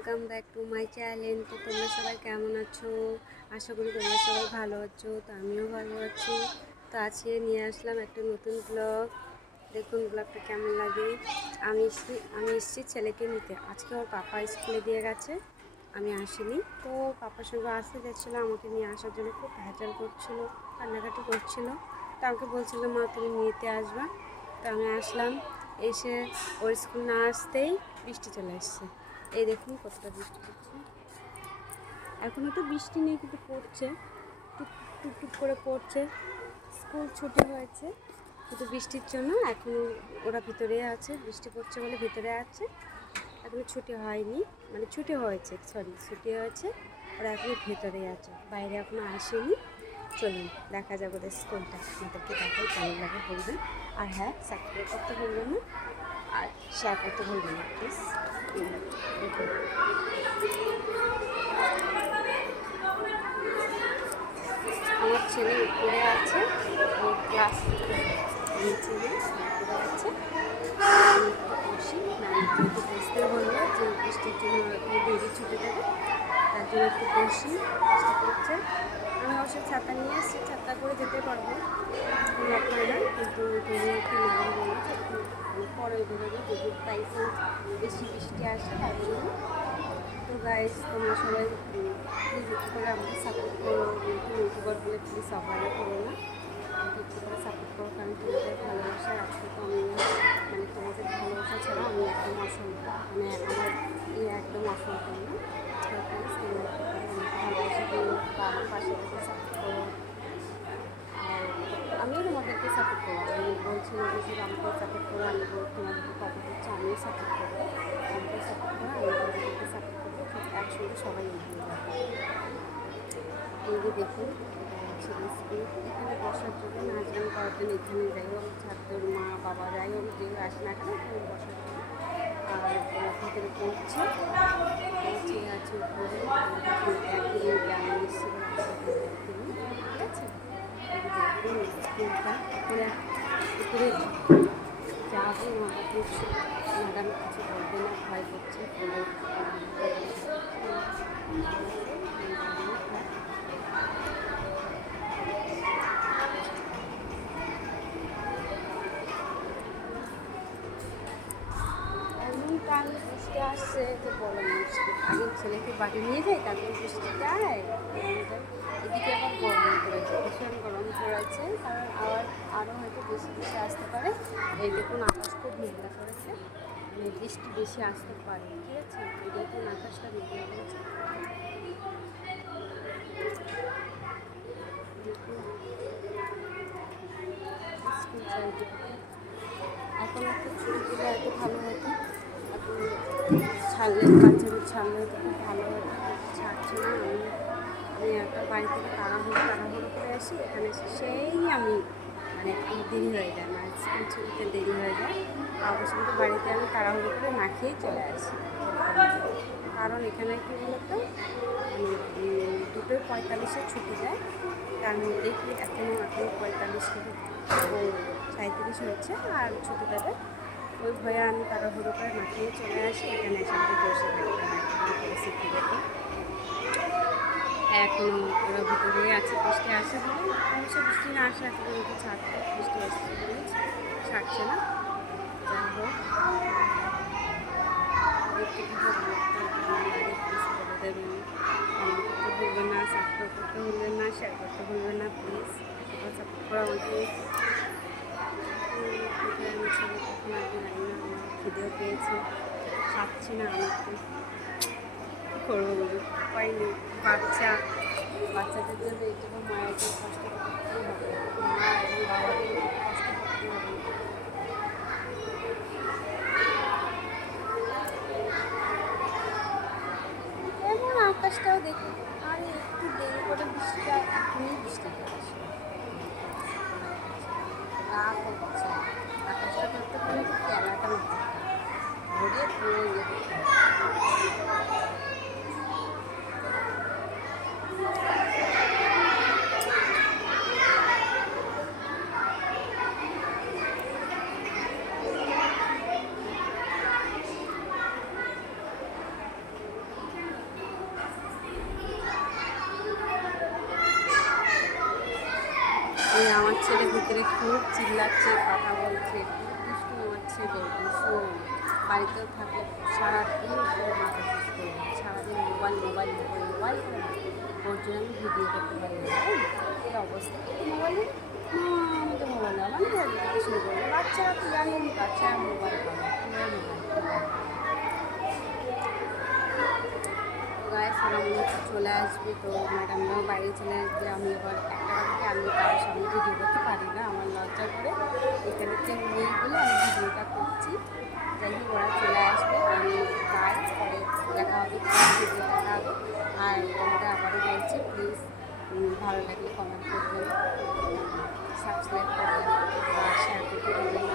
Welcome back to my channel. তো তোমরা সবাই কেমন আছো? আশা করি তোমরা সবাই ভালো আছো। তো আমিও ভালো আছি। তো আজকে নিয়ে আসলাম একটা নতুন ব্লগ। দেখুন ব্লগটা কেমন লাগে। আমি এসেছি ছেলেকে নিতে। আজকে ওর পাপা স্কুলে দিয়ে গেছে, আমি আসিনি। তো পাপার সঙ্গে আসতে যাচ্ছিলো, আমাকে নিয়ে আসার জন্য খুব ভেজাল করছিলো, কান্নাকাটি করছিলো। তো আমাকে বলছিল মা তুমি নিতে আসবা। তো আমি আসলাম। এসে ওর স্কুল না আসতেই বৃষ্টি চলে এসছে। এই দেখুন কতটা বৃষ্টি পড়ছে। এখনও তো বৃষ্টি নেই, কিন্তু পড়ছে, টুকটুক করে পড়ছে। স্কুল ছুটি হয়েছে, কিন্তু বৃষ্টির জন্য এখনও ওরা ভিতরে আছে। বৃষ্টি পড়ছে বলে ভিতরে আছে, এখনও ছুটি হয়নি। মানে ছুটি হয়েছে, ছুটি হয়েছে, ওরা এখনও ভেতরেই আছে, বাইরে এখনও আসেনি। চলুন দেখা যাবে ওদের স্কুলটা, আপনাদেরকে দেখাই কেমন লাগে বলবেন। আর হ্যাঁ, সাবস্ক্রাইব করতে ভুলবেন না, আর শেয়ার করতে ভুলবেন না প্লিজ। দেখুন আমার ছেলে উপরে আছে, ও ক্লাস নিচে উপরে আছে। আমি একটু বসি, ম্যাম যেহেতু বসতে বললো যে বৃষ্টির জন্য দেরি ছুটি দেবে, তার জন্য একটু বসি। বৃষ্টি পড়ছে, আমি অবশ্য ছাতা নিয়ে এসেছি, ছাতা করে যেতে পারবো, কোনো অপায় না। কিন্তু তুমি একটু ম্যাডাম বললো যে একটু পরে বেরোবে, যদি বাই চান্স বেশি বৃষ্টি আসে তার জন্য। তো গাইজ তোমরা সবাই প্লিজ একটু করে আমাকে সাপোর্ট করো, ইউটিউবার বলে প্লিজ অবহেলা করো না, আমাকে একটু করে সাপোর্ট করো। কারণ তোমাদের ভালোবাসা আজকে তো আমি মানে তোমাদের ভালোবাসা ছাড়া আমি একদম মানে আমার একদম অসম্পূর্ণ। তো প্লিজ তোমরা একটু করে আমাকে ভালোবাসা দিও বা আমার পাশে থেকে সাপোর্ট করো। আর আমিও তোমাদেরকে সাপোর্ট করবো, আমি বলছি না যে শুধু আমাকে সাপোর্ট করো, আমি তোমাদেরকে কথা দিচ্ছি আমিও সাপোর্ট করবো। আমাকে সাপোর্ট করো, আমি তোমাদেরকে সাপোর্ট করবো, একসঙ্গে সবাই এগিয়ে যাবে। এই যে দেখুন ছেলে স্কুল, এখানে বসার জন্য নাচ গান করার জন্য এখানে যাই হোক ছাত্রর মা বাবা যাই হোক যে আসে না কেন এখানে বসার জন্য। আর ভিতরে পড়ছে, আছে উপরে একদিন গ্রামে এসেছিল, ঠিক আছে। দেখুন স্কুলটা উপরে উপরে যাবো, ম্যাডাম কিছু বলবে না, ভয় করছে। এমন টান বৃষ্টি আসছে যে বলার মুশকিল। আগে ছেলেকে বাড়ি নিয়ে যাই, তারপর বৃষ্টিটায় এদিকে আবার গরম পড়েছে, ভীষণ গরম পড়েছে। কারণ আরও হয়তো বেশি বেশি আসতে পারে। এই দেখুন আকাশ খুব মেঘলা করেছে, মানে বৃষ্টি বেশি আসতে পারে, ঠিক আছে। এই দেখুন আকাশটা মেঘলা করেছে, দেখুন স্কুল চারিদিকে। এখন একটু ছুটি দিলে এত ভালো হতো, এখন ছাড়লে বাচ্চাদের ছাড়লে হয়তো খুব ভালো হতো, ছাড়ছে না। আমি একটা বাড়ি থেকে তাড়াহুড়ো করে আসি, এখানে এসে সেই আমি মানে আমার দেরি হয়ে যায়, মানে স্কুল ছুটিতে দেরি হয়ে যায়। অবশ্য কিন্তু বাড়িতে আমি তাড়াহুড়ো করে না খেয়েই চলে আসি। কারণ এখানে কী বলতো, মানে 2:45 ছুটি দেয়, তার মধ্যে কি এখনও 45 থেকে 37 হয়েছে আর ছুটি দেবে। ওই ভয়ে আমি তাড়াহুড়ো করে না খেয়ে চলে আসি, এখানে এসে আমাকে বসে থাকতে হয় পরিস্থিতি দেখে। এখনও ওরা ভিতরে আছে, বৃষ্টি আসে বলে, অবশ্য বৃষ্টি না আসে এখন পর্যন্ত ছাড়তে, বৃষ্টি আসছে বলে ছাড়ছে না। যাই হোক দেখতে ভালো লাগে, প্লিজ বলে দেবেন, কমেন্ট করতে ভুলবেন না, সাবস্ক্রাইব করতে ভুলবেন না, শেয়ার করতে ভুলবেন না প্লিজ। সাপোর্ট করা আমাকে। আমি ছেলে কখন আসবে জানি না, আমার খিদেও পেয়েছে, খাচ্ছি না আমি একটু, কী করবো বলুন, উপায় নেই। বাচ্চাদের জন্য এইটুকু মায়াকে কষ্ট করতেই হবে, মা এবং বাবাকে কষ্ট করতেই হবে। এমন আকাশটাও দেখুন, আরে একটু দেরি করে বৃষ্টিটা, এখনই বৃষ্টিটা আসে, রাগ হচ্ছে। আকাশটা ধরতে পারলে একটু ক্যালাটা মারতে ধরে পুরো ইয়ে করতে হবে। ছেলে ভিতরে খুব চিল্লাচ্ছে, কথা বলছে, খুব দুষ্টু হচ্ছে, ভীষণ। বাড়িতেও থাকে সারাদিন করে মাথা সুস্থ সারাদিন মোবাইল মোবাইল মোবাইল মোবাইল করে ওর জন্য আমি ভিডিও করতে পারি না। এই অবস্থা মোবাইলে আমাকে মোবাইল নেওয়া মানে শুরু করবো। বাচ্চারা তো জানেন, বাচ্চারা মোবাইল পাবে গায়ে সারা মনে হচ্ছে চলে আসবে, তো ম্যাডামরাও বাইরে চলে আসবে। আমি এবার একটা কথাকে আমি কারোর সামনে ভিডিও করতে পারি না, আমার লজ্জা করে। এখানে কেউ নেই বলে আমি ভিডিওটা করছি। যাই হোক ওরা চলে আসবে, আমি যাই, পরে দেখা হবে, ভিডিও দেখা হবে। আর ওটা আবারও বলছি, প্লিজ ভালো লাগলে কমেন্ট করবেন, সাবস্ক্রাইব করবেন, শেয়ার করতে পারবেন।